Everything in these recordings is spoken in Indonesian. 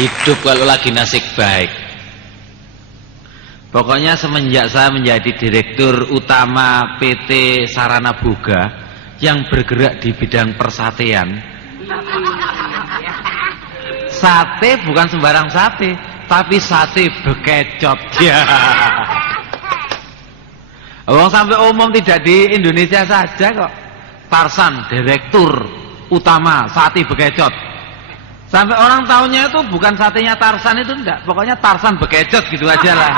hidup kalau lagi nasib baik. Pokoknya semenjak saya menjadi direktur utama PT Sarana Boga yang bergerak di bidang persatean. Sate bukan sembarang sate, tapi sate bekecot. Ya. Wong sampai umum tidak di Indonesia saja kok. Tarsan, direktur utama sate bekecot. Sampai orang tahunya itu bukan satenya Tarsan itu enggak, pokoknya Tarsan bekecot gitu aja lah.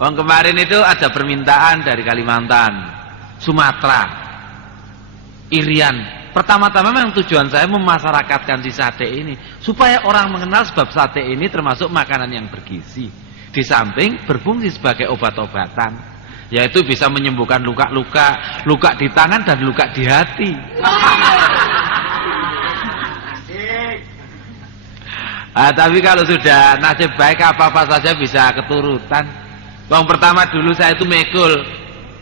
Wong kemarin itu ada permintaan dari Kalimantan, Sumatera, Irian. Pertama-tama memang tujuan saya memasyarakatkan si sate ini supaya orang mengenal sebab sate ini termasuk makanan yang bergizi. Di samping berfungsi sebagai obat-obatan, yaitu bisa menyembuhkan luka-luka, luka di tangan dan luka di hati. Tapi kalau sudah nasib baik apa-apa saja bisa keturutan. Yang pertama dulu saya itu mekul,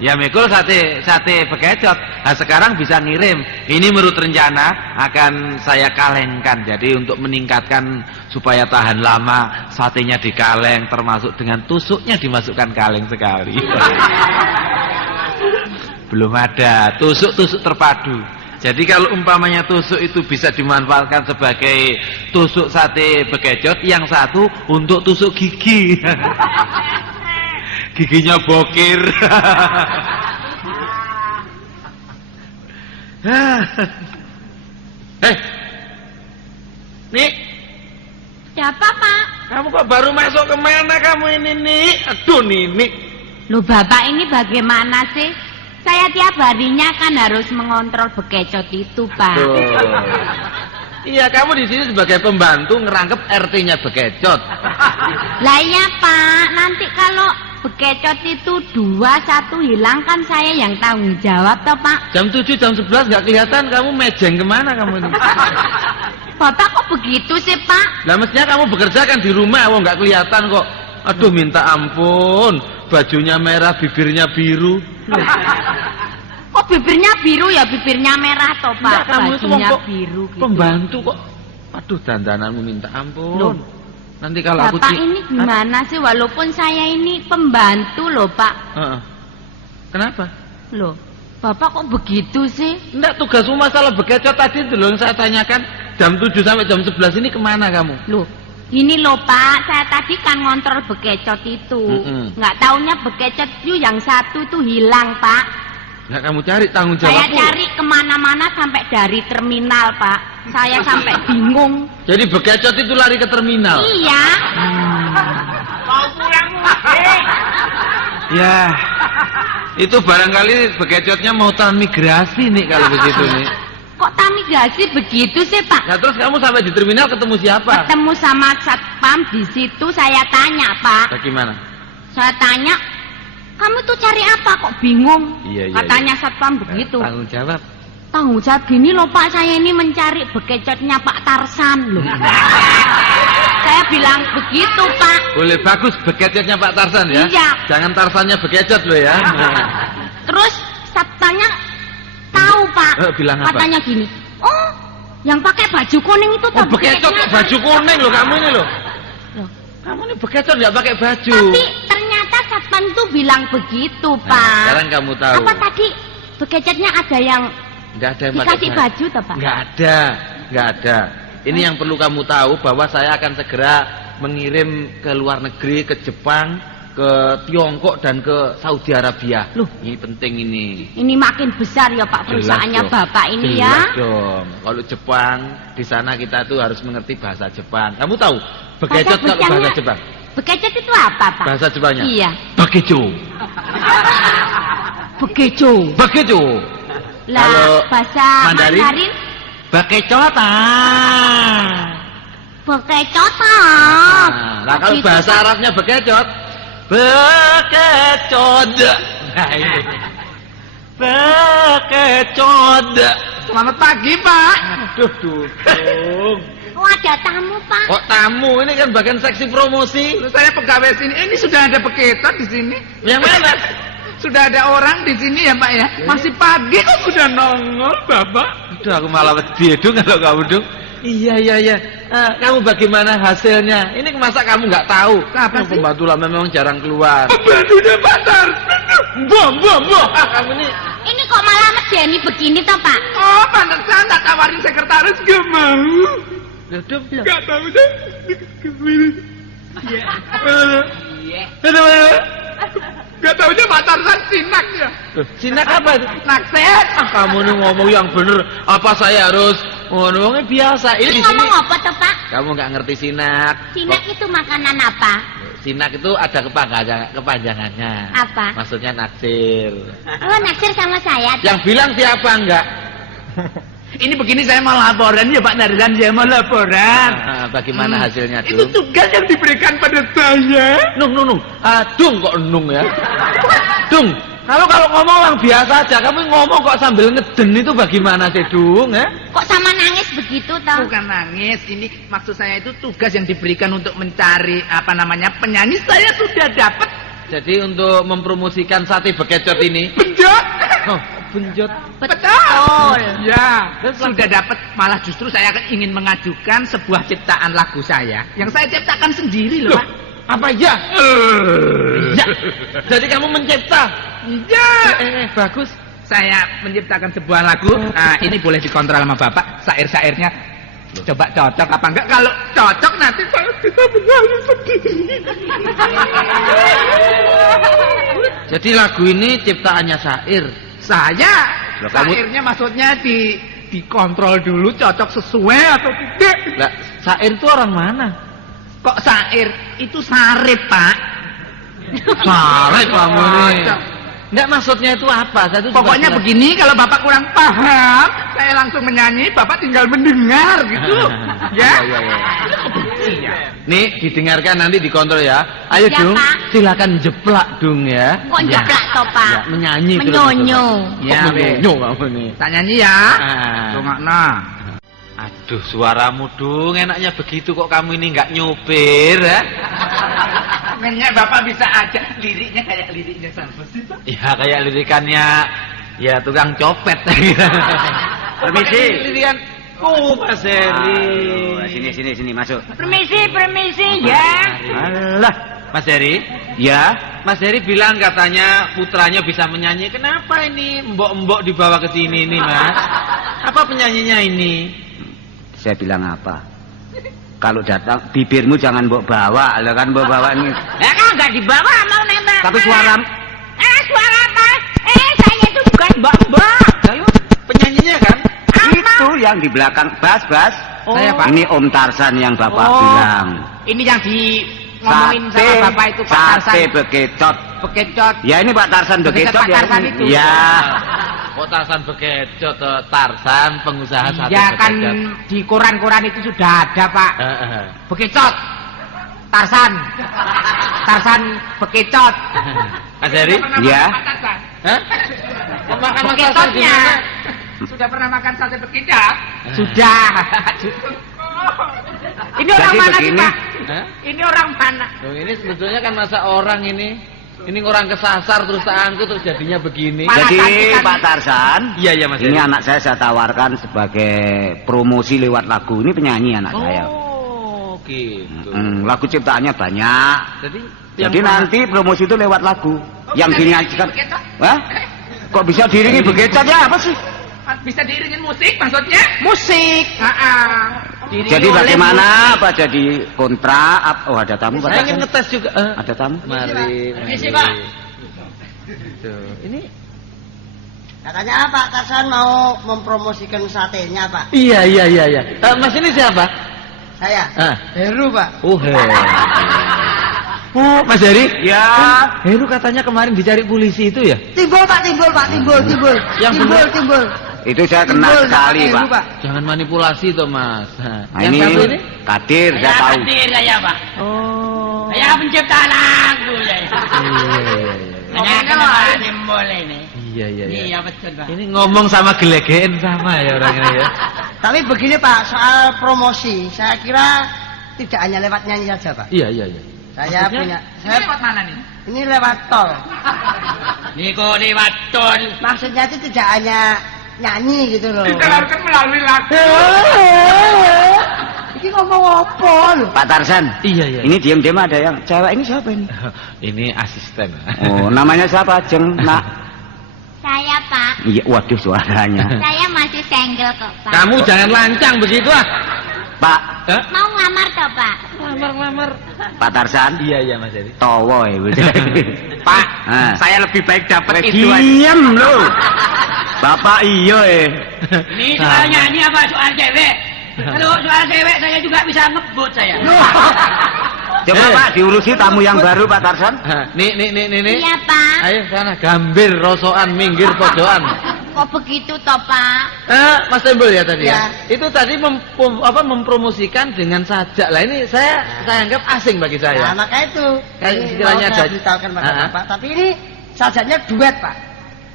ya mekul sate bekecot. Nah sekarang bisa ngirim. Ini menurut rencana akan saya kalengkan. Jadi untuk meningkatkan supaya tahan lama, satenya dikaleng, termasuk dengan tusuknya dimasukkan kaleng sekali. Belum ada tusuk-tusuk terpadu. Jadi kalau umpamanya tusuk itu bisa dimanfaatkan sebagai tusuk sate bekecot, yang satu untuk tusuk gigi. Giginya bokir. Nih. Siapa, Pak? Kamu kok baru masuk, kemana kamu ini, Nih? Aduh, Nini. Loh, Bapak ini bagaimana sih? Saya tiap harinya kan harus mengontrol bekecot itu, Pak. Iya, kamu di sini sebagai pembantu ngerangkep RT-nya bekecot. Lah iya, Pak. Nanti kalau bekecot itu 2-1 hilang kan saya yang tanggung jawab toh, Pak. Jam 7, jam 11 nggak kelihatan, kamu mejeng kemana kamu ini? Bapak kok begitu sih, Pak? Lah mestinya kamu bekerja kan di rumah, nggak kelihatan kok. Aduh, minta ampun, bajunya merah, bibirnya biru. Kok bibirnya biru ya, bibirnya merah toh, Pak? Enggak, kamu itu bajunya kok biru gitu. pembantu kok. Aduh, dandananmu minta ampun. Loh. Nanti kalau aku Bapak ini gimana sih, walaupun saya ini pembantu loh, Pak. Kenapa? Loh, Bapak kok begitu sih? Enggak, tugasmu masalah bekecot tadi itu loh yang saya tanyakan. Jam 7 sampai jam 11 ini kemana kamu? Loh, ini loh, Pak, saya tadi kan ngontrol bekecot itu. Nggak taunya bekecot itu yang satu itu hilang, Pak. Nggak kamu cari, tanggung jawabmu. Saya cari kemana-mana sampai dari terminal, Pak. Saya sampai bingung. Jadi bekecot itu lari ke terminal? Iya. Mau pulang, Ya, itu barangkali bekecotnya mau transmigrasi nih kalau begitu nih. Kok tamigasi begitu sih, Pak? Nah terus kamu sampai di terminal ketemu siapa? Ketemu sama satpam di situ, saya tanya, Pak. Bagaimana? Saya tanya, kamu tuh cari apa kok bingung? Iya, Katanya satpam begitu. Tanggung jawab. Tanggung jawab gini loh, Pak, saya ini mencari bekecotnya Pak Tarsan loh. Saya bilang begitu, Pak. Boleh, bagus bekecotnya Pak Tarsan ya. Iya. Jangan Tarsannya bekecot loh ya. Terus satpamnya tahu, Pak. Bilang apa? Katanya gini, oh, yang pakai baju kuning itu Oh, bekecot kok baju kuning loh kamu ini loh. Loh. Kamu ini bekecot nggak pakai baju. Tapi ternyata satpam tuh bilang begitu, Pak. Sekarang kamu tahu. Apa tadi bekecotnya ada yang Nggak ada yang dikasih pakai baju toh, Pak? Nggak ada. Ini yang perlu kamu tahu bahwa saya akan segera mengirim ke luar negeri, ke Jepang, ke Tiongkok dan ke Saudi Arabia. Loh, ini penting ini. Ini makin besar ya, Pak, perusahaannya Bapak ini ya. Jelas dong. Kalau Jepang di sana kita tuh harus mengerti bahasa Jepang. Kamu tahu bekecot kalau bahasa Jepang? Bekecot itu apa, Pak? Bahasa Jepangnya? Iya. Bakejo. Bekejo. Bakejo. Lah, Kalau bahasa Mandarin? Bakecotan. Bekecotan. Nah, kalau Begitu, bahasa Pak. Arabnya bekecot, bekecot. Nah, ini. Bekecot. Selamat pagi, Pak. Aduh, dudung. Oh, ada tamu, Pak. Kok tamu? Ini kan bagian seksi promosi. Saya pegawai sini. Ini sudah ada bekecot di sini. Yang mana? Sudah ada orang di sini ya, Pak ya. Masih pagi kok sudah nongol, Bapak. Aduh, aku malah wedi dong kalau kamu dong. Iya. Kamu bagaimana hasilnya? Ini masa kamu nggak tahu? Apa sih? Pembantu lama memang jarang keluar. Pembantunya pasar. Bom. Kamu ini. Ini kok malah medeni begini toh, Pak? Oh, pantesan tak tawarin sekretaris gak mau. Loh. Gak tahu deh. Gak taunya Pak Tarzan sinak ya. Sinak apa itu? Nakset. Kamu nih ngomong yang bener. Apa saya harus ngomongnya biasa? Ini Ini di sini. ngomong apa toh, Pak? Kamu nggak ngerti sinak. Sinak itu makanan apa? Sinak itu ada kepanjangannya. Apa? Maksudnya naksir. Oh, naksir sama saya. Yang bilang siapa enggak? Ini begini saya mau laporan ya Pak Tarzan, saya mau laporan. Bagaimana hasilnya Itu tuh? tugas yang diberikan pada saya. Nung. Dung kok nung ya? Dung. Kalau ngomong yang biasa aja, kamu ngomong kok sambil ngeden itu bagaimana sih, Dung? Ya? Kok sama nangis begitu toh? Bukan nangis, ini maksud saya itu tugas yang diberikan untuk mencari penyanyi. Saya sudah dapat. Jadi untuk mempromosikan sate bekecot ini. Benjot. Oh, benjot. Betul. Ya, sudah dapat. Malah justru saya ingin mengajukan sebuah ciptaan lagu saya yang saya ciptakan sendiri loh, Pak. Apa ya? Ya. Jadi kamu mencipta? Ya. Bagus. Saya menciptakan sebuah lagu. Nah, ini boleh dikontrol sama Bapak. Syair-syairnya coba cocok apa enggak? Kalau cocok nanti saya bisa menyanyi sendiri. Jadi lagu ini ciptaannya syair. Saya Loh, kamu- syairnya maksudnya dikontrol dulu cocok sesuai atau tidak. Lah, syair itu orang mana? Kok syair itu sarip, Pak? Syair kamu nih. Cocok. Enggak, maksudnya itu apa? Saya tuh juga Pokoknya jelas. begini, kalau Bapak kurang paham, saya langsung menyanyi, Bapak tinggal mendengar gitu. Ya? Iya. Nih, didengarkan nanti dikontrol ya. Ayo, Ya, Dung. Pak. Silakan jeplak, Dung ya. Kok jeplak toh, Pak? Ya, menyanyi. Menyonyo. Ya, Ya, menyonyo kamu nih. Tak nyanyi ya. Ah. Tungokna. Aduh, suaramu, Dung. Enaknya begitu kok kamu ini nggak nyopir ya. Kayaknya Bapak bisa aja liriknya kayak liriknya Sanfus itu. Ya, kayak lirikannya ya tukang copet. Permisi. Lirikan. Oh, Mas Heri. Sini masuk. Permisi ya. Alah, Mas Heri. ya. Mas Heri bilang katanya putranya bisa menyanyi. Kenapa ini mbok-mbok dibawa ke sini nih, Mas? Apa penyanyinya ini? Saya bilang apa? Kalau datang bibirmu jangan bawa, lah kan bawa ini. Ya kan nggak dibawa mau nembak. Tapi suara Suara apa? Saya itu bukan mbak-mbak. Lalu penyanyinya kan? itu yang di belakang bas. Saya, Pak. Ini Om Tarsan yang Bapak Oh. bilang. Ini yang di ngomongin sama Bapak itu Pak Sate Tarsan. bekecot. Bekecot. Ya ini Pak Tarsan Bekecot bekecot Pak Tarsan itu. Ya. Kok Tarsan bekecot, Tarsan pengusaha sate Ya kan bekecot. di koran-koran itu sudah ada, Pak. Bekecot. Tarsan bekecot. Mas Heri? Ya. Hah? Kok makan mas Tarsan di Bekecotnya. mana? Sudah pernah makan sate bekecot? Sudah. Ini orang Jadi mana sih, begini. Pak? Hah? Ini orang mana? Loh, ini sebetulnya kan masa orang ini. Ini orang kesasar terus angkut terus jadinya begini. Malah Jadi cantikan. Pak Tarsan, Iya, iya, Mas ini Heri. anak saya tawarkan sebagai promosi lewat lagu. Ini penyanyi anak saya. Oh, gitu. Lagu ciptaannya banyak. Jadi Jadi nanti promosi itu lewat lagu yang bisa dinyanyikan. diiringi bekecot? Hah? Kok bisa diiringi bekecot ya? Apa sih? Bisa diiringin musik maksudnya? Musik. Diiringi Jadi oleh bagaimana? Apa jadi kontra? Oh ada tamu Pak saya ingin Tarsan? ngetes juga. Ada tamu? Mari. Permisi, Pak. Tuh, ini Katanya Pak Tarsan mau mempromosikan satenya Pak. iya. Mas ini siapa? Saya. Heru Pak. Oh, Oh, Mas Heri? Ya. Heru katanya kemarin dicari polisi itu ya? Timbul Pak, timbul. Yang bener. Timbul. Itu saya kenal Timbul, sekali Heru, Pak. Jangan manipulasi toh, Mas. Nah, Yang ini satu ini? Kadir saya tahu. saya, Pak. Oh. Saya pencipta lagu saya. Iya. Kenapa timbul ini? Iya. betul, Pak. Ini ngomong sama gelegeen sama ya orang ini ya. Tapi begini Pak, soal promosi, saya kira tidak hanya lewat nyanyi saja Pak. Iya. Saya Maksudnya? punya, Lewat mana nih? ini lewat tol. Niko lewat tol. Maksudnya itu tidak hanya nyanyi gitu loh. Ditalarkan melalui lagu. Ini ngomong apa lho? Pak Tarsan. Iya. Ini diam-diam ada yang cewek ini siapa ini? Ini asisten. Oh, namanya siapa, Jeng? Nak. Saya, Pak. Iya, waduh suaranya. Saya masih single kok, Pak. Kamu jangan lancang begitu ah. Pak, Mau ngelamar toh, Pak? Lamar. Pak Tarsan. Iya Mas Heri. Towo ya, Bu. Pak, Ah. saya lebih baik dapat Weh, itu aja. diam lo. Bapak iya Ini soal nyanyi apa soal cewek? Kalau soal cewek saya juga bisa ngebut saya. Coba Pak diurusi tamu yang baru Pak Tarsan. Nih. Iya, Pak. Ayo sana gambir rosokan minggir pojokan. Kok begitu toh, Pak? Mas Tembul ya tadi ya. Ya. Itu tadi mempromosikan dengan sajak. Lah ini saya anggap asing bagi Nah, saya. makanya itu. Kayak Ini sekiranya mau saya ada- beritahukan pada Ah. Bapak. Tapi ini sajaknya duet, Pak.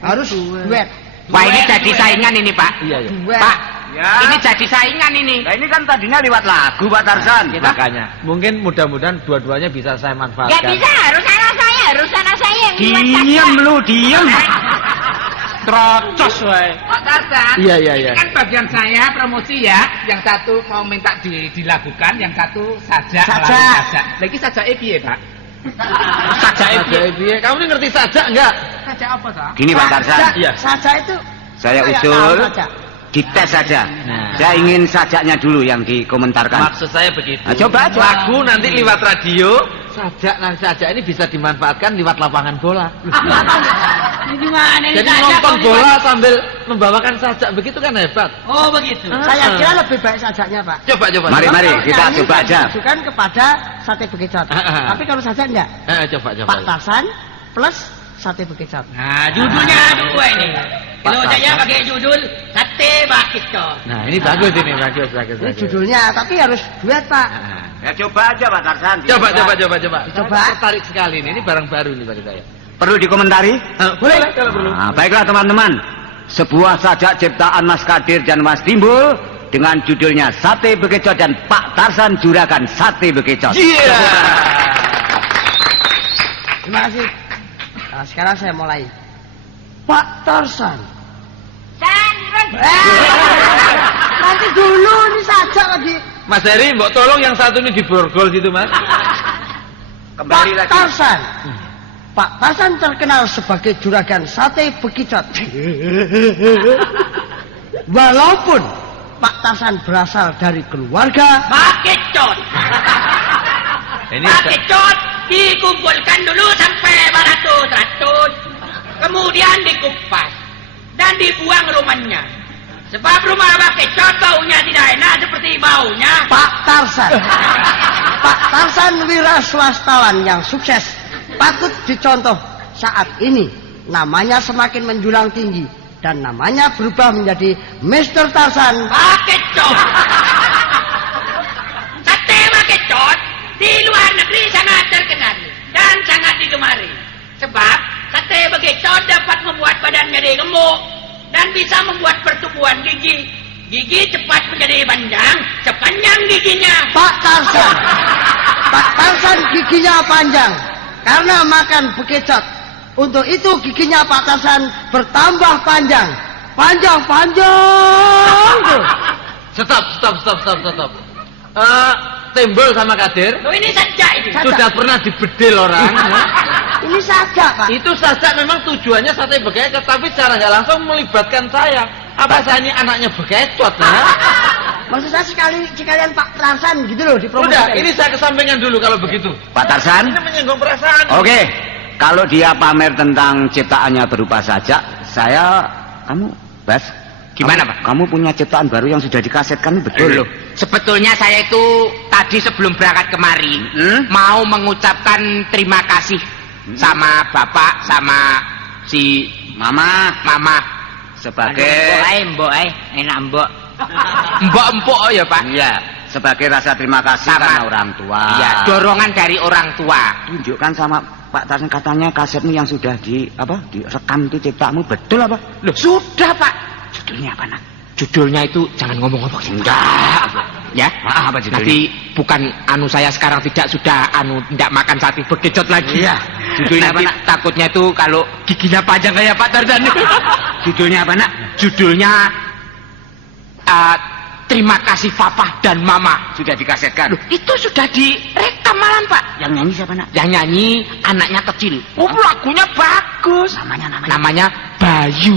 Harus duet. Wah, ini jadi saingan ini, Pak. Iya. Duet. Pak, Ya. ini jadi saingan ini. Nah ini kan tadinya lewat lagu Pak Tarsan. Makanya mungkin mudah-mudahan dua-duanya bisa saya manfaatkan. Gak bisa, harus anak saya yang buat Diam saja. lu, diam. Trocos wae. Pak Tarsan. Iya. Ini kan bagian saya promosi ya. Yang satu mau minta dilakukan, yang satu sajak. Sajak. melalui sajak. Lagi sajak piye, Pak? Sajak piye? Kamu ini ngerti sajak enggak? Sajak apa, Pak? Gini Pak Tarsan, Iya. Sajak itu saya kayak usul tahu saja. dites saja. Nah. Saya ingin sajaknya dulu yang dikomentarkan. Maksud saya begitu. Nah, coba aja. Lagu nanti lewat radio, sajak ini bisa dimanfaatkan lewat lapangan bola. Ini gimana ini Jadi sajak nonton kok bola gimana? sambil membawakan sajak begitu kan hebat. Oh begitu. Saya kira lebih baik sajaknya, Pak. Coba. Mari, Kalau kita nyanyi coba aja. ditujukan kepada sate bekicot. Tapi kalau sajak enggak. Coba. Pak Tarsan plus sate bekicot. Nah judulnya dua ini. Kalau Pak saya Tarsan. pakai judul Sate Bakito. Nah, ini bagus ini, bagus. Ini judulnya, tapi harus duet, Pak. Ya coba aja Pak Tarsan. Coba. Coba. Saya tertarik sekali ini barang baru ini bagi saya. Perlu dikomentari? Boleh kalau perlu. Nah, baiklah teman-teman. Sebuah sajak ciptaan Mas Kadir dan Mas Timbul dengan judulnya Sate Bekicot dan Pak Tarsan Juragan Sate Bekicot. Iya. Terima kasih. Nah, sekarang saya mulai. Pak Tarsan. Nanti dulu ini sajak lagi. Mas Heri, mbok tolong yang satu ini diborgol gitu, Mas. Kembali Pak lagi. Tarsan. Pak Tarsan terkenal sebagai juragan sate bekicot. Walaupun Pak Tarsan berasal dari keluarga Bakicot. Ini Bakicot dikumpulkan dulu sampai beratus-ratus. Kemudian dikupas dan dibuang rumahnya. Sebab rumah bakicot baunya tidak enak seperti baunya Pak Tarsan. Pak Tarsan wira swastawan yang sukses patut dicontoh saat ini. Namanya semakin menjulang tinggi dan namanya berubah menjadi Mr. Tarsan. Bakicot. Sate bakicot di luar negeri sangat terkenal dan sangat digemari. Sebab sate bakicot dapat membuat badan menjadi gemuk dan bisa membuat pertumbuhan gigi. Gigi cepat menjadi panjang sepanjang giginya. Pak Tarsan. Pak Tarsan giginya panjang karena makan bekicot. Untuk itu giginya Pak Tarsan bertambah panjang. Panjang tuh. Stop. Timbul sama Kadir Loh ini saja ini. sudah pernah dibedil orang. Ini sajak, Pak. Itu sajak memang tujuannya sate bekicot, tapi secara nggak langsung melibatkan saya. Apa saya ini anaknya bekicot, nah? Maksud saya sekalian Pak Tarsan gitu loh dipromosikan. Udah, ini saya kesampingkan dulu kalau begitu. Pak Tarsan. Ini menyinggung perasaan. Oke. Kalau dia pamer tentang ciptaannya berupa sajak, kamu Bas, Gimana, Pak? Kamu punya ciptaan baru yang sudah dikasetkan, betul? Loh, sebetulnya saya itu tadi sebelum berangkat kemari mau mengucapkan terima kasih sama Bapak sama si Mama Mama sebagai mbok enak mbok. Mbok empuk oh ya, Pak. iya, sebagai rasa terima kasih Sama- karena orang tua. Iya, dorongan dari orang tua. Tunjukkan sama Pak Tarsan, katanya kasetmu yang sudah direkam itu ciptaanmu, betul apa? Loh, sudah, Pak. Judulnya apa, Nak? Judulnya itu jangan ngomong-ngomong. Enggak. Ya, Ah, apa judulnya? nanti bukan anu saya sekarang sudah tidak makan sate bekicot lagi. Iya. Judulnya apa, Nanti Nak? takutnya itu kalau giginya panjang kayak Pak Tarzan. Judulnya apa, Nak? Judulnya Terima Kasih Papa dan Mama. Sudah dikasetkan. Loh, itu sudah direkam malam, Pak. Yang nyanyi siapa, Nak? Yang nyanyi anaknya kecil. Oh, lagunya bagus. Namanya Bayu.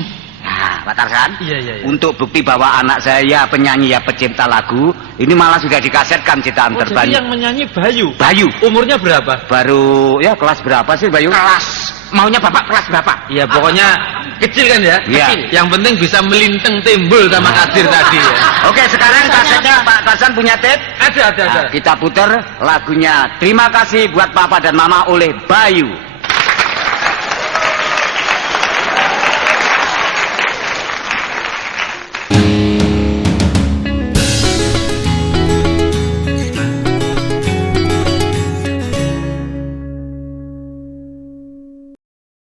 Nah, Pak Tarzan. Iya. Untuk bukti bahwa anak saya penyanyi ya pencipta lagu, ini malah sudah dikasetkan ciptaan Oh, jadi terbanyak. yang menyanyi Bayu. Bayu. Umurnya berapa? Baru ya kelas berapa sih Bayu? Kelas maunya Bapak kelas berapa? Ya pokoknya kecil kan ya? Iya. Kecil. Yang penting bisa melintang timbul sama Kadir tadi ya. Oke, sekarang kasetnya Pak Tarzan punya tape. Ada. Nah, kita putar lagunya Terima Kasih Buat Papa dan Mama oleh Bayu.